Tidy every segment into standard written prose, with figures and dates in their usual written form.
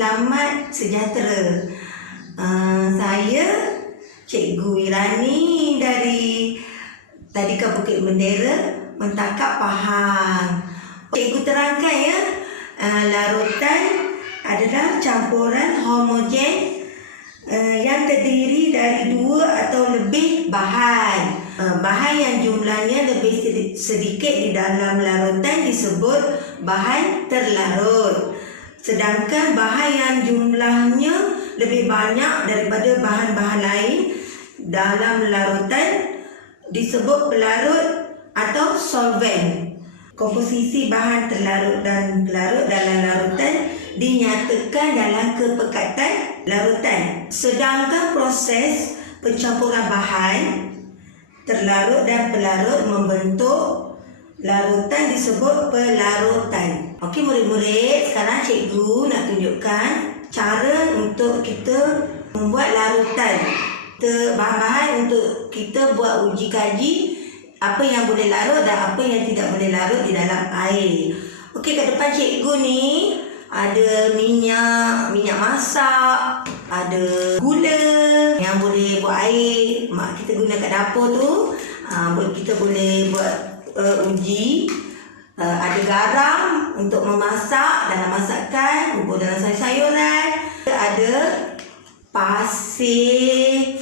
selamat sejahtera. Saya Cikgu Irani dari Tadika Bukit Bendera, Mentakap Pahang. Cikgu terangkan ya, larutan adalah campuran homogen yang terdiri dari dua atau lebih bahan. Bahan yang jumlahnya lebih sedikit di dalam larutan disebut bahan terlarut. Sedangkan bahan yang jumlahnya lebih banyak daripada bahan-bahan lain dalam larutan disebut pelarut atau solvent. Komposisi bahan terlarut dan pelarut dalam larutan dinyatakan dalam kepekatan larutan. Sedangkan proses pencampuran bahan terlarut dan pelarut membentuk larutan disebut pelarutan. Okey murid-murid, sekarang cikgu nak tunjukkan cara untuk kita membuat larutan. Bahan-bahan untuk kita buat uji kaji apa yang boleh larut dan apa yang tidak boleh larut di dalam air. Okey, kat depan cikgu ni ada minyak masak, ada gula yang boleh buat air. Mak kita guna kat dapur tu, kita boleh buat uji. Ada garam untuk memasak dalam masakan, bubur dalam sayur-sayuran. Ada pasir.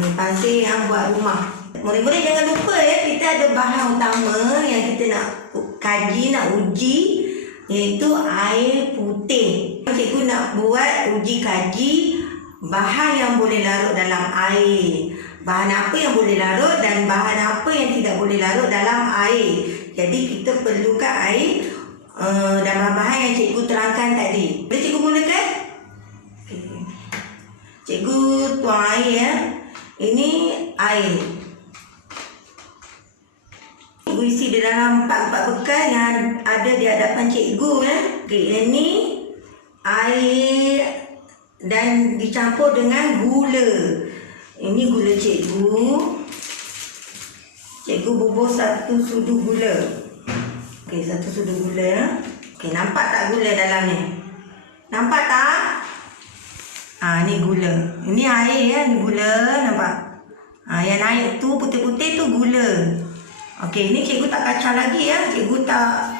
Ni pasir yang buat rumah. Murid-murid jangan lupa ya, kita ada bahan utama yang kita nak kaji, nak uji, iaitu air putih. Cikgu nak buat uji kaji bahan yang boleh larut dalam air. Bahan apa yang boleh larut dan bahan apa yang tidak boleh larut dalam air. Jadi kita perlukan air dan bahan-bahan yang cikgu terangkan tadi. Boleh cikgu mulakan? Okay. Cikgu tuang air ya. Ini air. Cikgu isi di dalam 4 bekal yang ada di hadapan cikgu ya. Okay, ini air dan dicampur dengan gula. Ini gula cikgu. Cikgu bubur 1 sudu gula. Okey, 1 sudu gula. Okey, nampak tak gula dalam ni? Nampak tak? Ni gula. Ini air ya, ni gula, nampak? Yang naik tu putih-putih tu gula. Okey, ini cikgu tak kacau lagi ya. Cikgu tak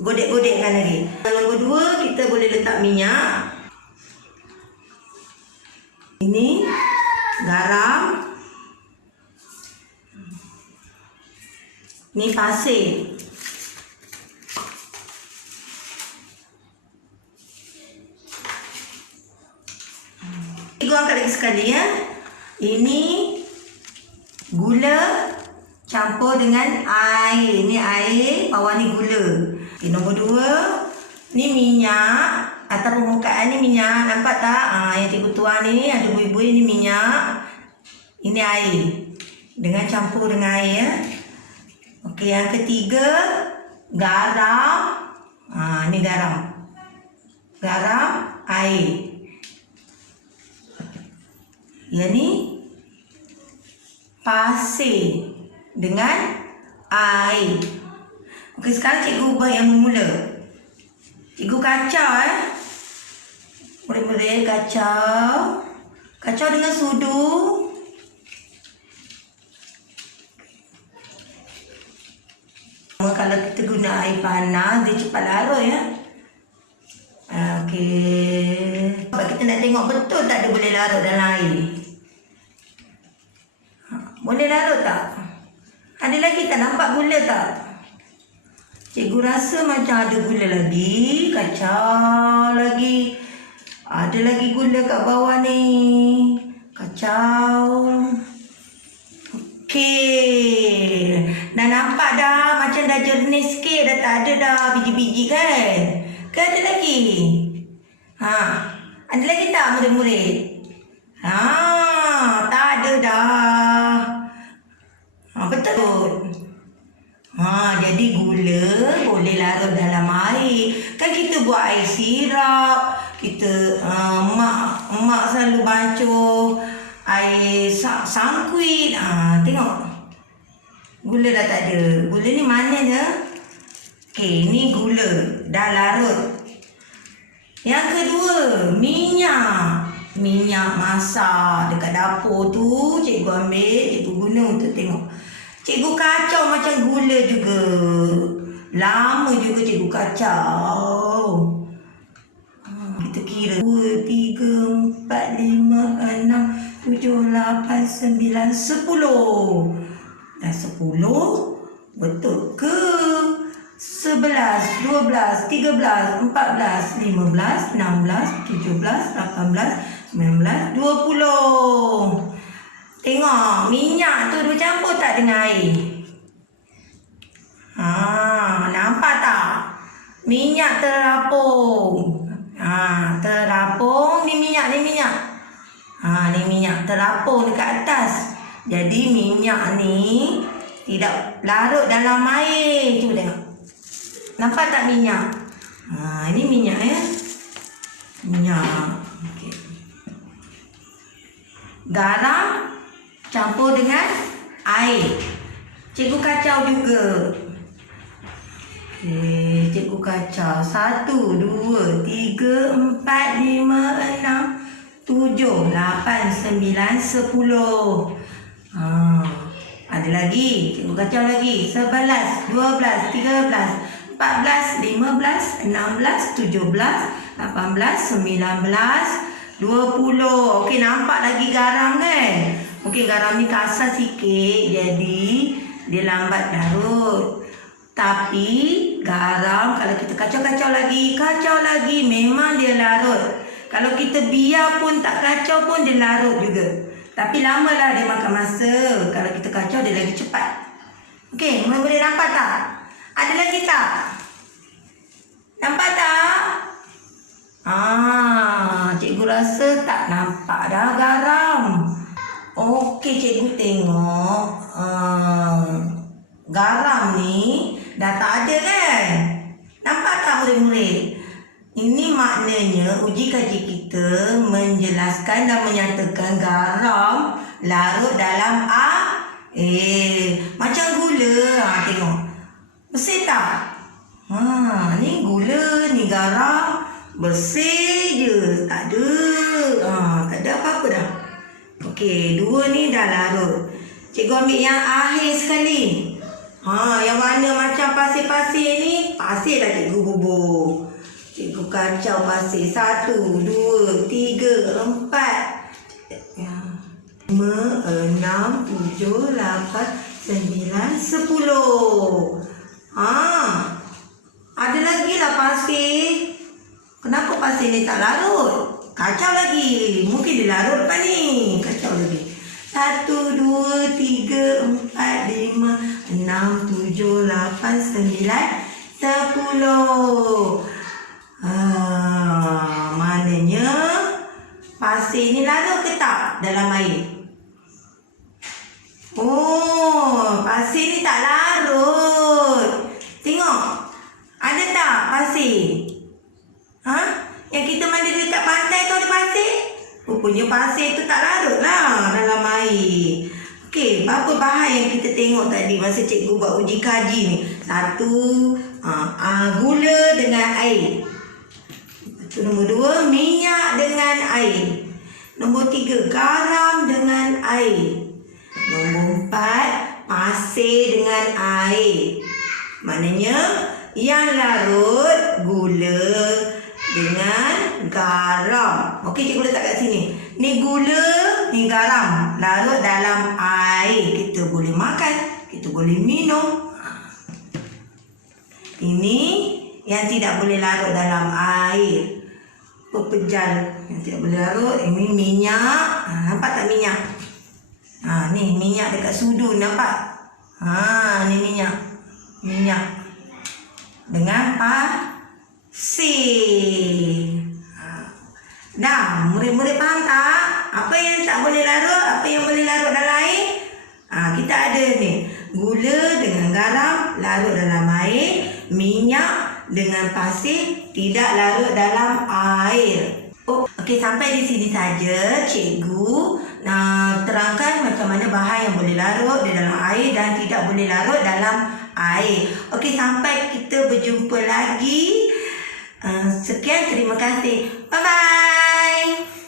godek-godekkan lagi. Nombor 2, kita boleh letak minyak. Ini garam. Ini pasir. Cikgu angkat lagi sekali ya. Ini gula campur dengan air. Ini air, bawah ni gula. Okay, nombor 2, ni minyak. Atas permukaan ni minyak, nampak tak? Yang cikgu tuang ni ada buih-buih, ni minyak. Ini air. Dengan campur dengan air ya. Okey, yang ketiga garam. Ni garam. Garam, air. Yang ni pasir dengan air. Okey, sekarang cikgu ubah yang bermula. Cikgu kacau Boleh kacau. Kacau dengan sudu. Kalau kita guna air panas, dia cepat larut ya. Okey. Sebab kita nak tengok betul tak dia boleh larut dalam air. Boleh larut tak? Ada lagi tak? Nampak gula tak? Cikgu rasa macam ada gula lagi. Kacau lagi. Ada lagi gula kat bawah ni. Kacau. Okey. Dah nampak dah. Macam dah jernih sikit. Dah tak ada dah biji-biji kan? Kan ada lagi? Ada lagi tak murid-murid? Tak ada dah. Betul. Jadi gula boleh larut dalam air. Kan kita buat air sirap. Kita mak selalu bancuh air sangkuit. Tengok. Gula dah tak ada. Gula ni mana je? Okey, ni gula dah larut. Yang kedua, minyak. Minyak masak dekat dapur tu cikgu ambil, cikgu guna untuk tengok. Cikgu kacau macam gula juga. Lama juga cikgu kacau. Kita kira 2, 3, 4, 5, 6, 7, 8, 9, 10. Dah 10. Betul ke? 11, 12, 13, 14, 15, 16, 17, 18, 19, 20. Tengok, minyak tu bercampur tak dengan air? Nampak tak? Minyak terapung. Terapung, ni minyak. Ni minyak terapung dekat atas. Jadi minyak ni tidak larut dalam air. Cuba tengok. Nampak tak minyak? Ini minyak ya. Minyak. Okay. Garam campur dengan air. Cikgu kacau juga. Okay, cikgu kacau. 1, 2, 3, 4, 5, 6, 7, 8, 9, 10. Ada lagi. Cikgu kacau lagi. 11, 12, 13, 14, 15, 16, 17, 18, 19, 20. Okey, nampak lagi garam kan? Mungkin garam ni kasar sikit, jadi dia lambat larut. Tapi garam kalau kita kacau lagi, memang dia larut. Kalau kita biar pun tak kacau pun dia larut juga. Tapi lamalah dia makan masa. Kalau kita kacau dia lagi cepat. Okey, boleh nampak tak? Ada lagi tak? Nampak tak? Cikgu rasa tak nampak dah garam. Okey, cikgu tengok. Garam ni dah tak ada kan? Nampak tak murid-murid? Ini maknanya uji kaji kita menjelaskan dan menyatakan garam larut dalam air. Macam gula. Tengok. Bersih tak? Ni gula, ni garam. Bersih je. Tak ada. Tak ada apa-apa dah. Okey, 2 ni dah larut. Cikgu ambil yang akhir sekali. Yang warna macam pasir-pasir ni, pasir dah cikgu bubur. Cikgu kacau pasir. 1, 2, 3, 4, 5, 6, 7, 8, 9, 10. Ada lagi lah pasir. Kenapa pasir ni tak larut? Kacau lagi. Mungkin dia larut kan ni. Kacau lagi. 1, 2, 3, 4, 5, 6, 7, 8, 9, 10. Maknanya pasir ni larut ke tak dalam air? Pasir ni tak larut. Tengok. Ada tak pasir? Yang kita mandi dekat pantai tu ada pasir? Rupanya pasir tu tak larut lah dalam air. Okey, berapa bahan yang kita tengok tadi masa cikgu buat uji kaji ni? 1, gula dengan air. Nombor 2, minyak dengan air. Nombor 3, garam dengan air. Nombor 4, pasir dengan air. Maknanya yang larut gula dengan garam. Okey, cikgu letak kat sini. Ni gula, ni garam. Larut dalam air. Kita boleh makan, kita boleh minum. Ini yang tidak boleh larut dalam air. Pepejal yang tidak boleh larut. Ini minyak. Nampak tak minyak? Ni minyak dekat sudu. Nampak? Ni minyak. Minyak dengan pasir. Dah, murid-murid faham tak? Apa yang tak boleh larut, apa yang boleh larut dalam air? Kita ada ni. Gula dengan garam larut dalam air. Minyak dengan pasir tidak larut dalam air. Okey, sampai di sini saja cikgu nak terangkan macam mana bahan yang boleh larut di dalam air dan tidak boleh larut dalam air. Okey, sampai kita berjumpa lagi Sekian, terima kasih. Bye-bye.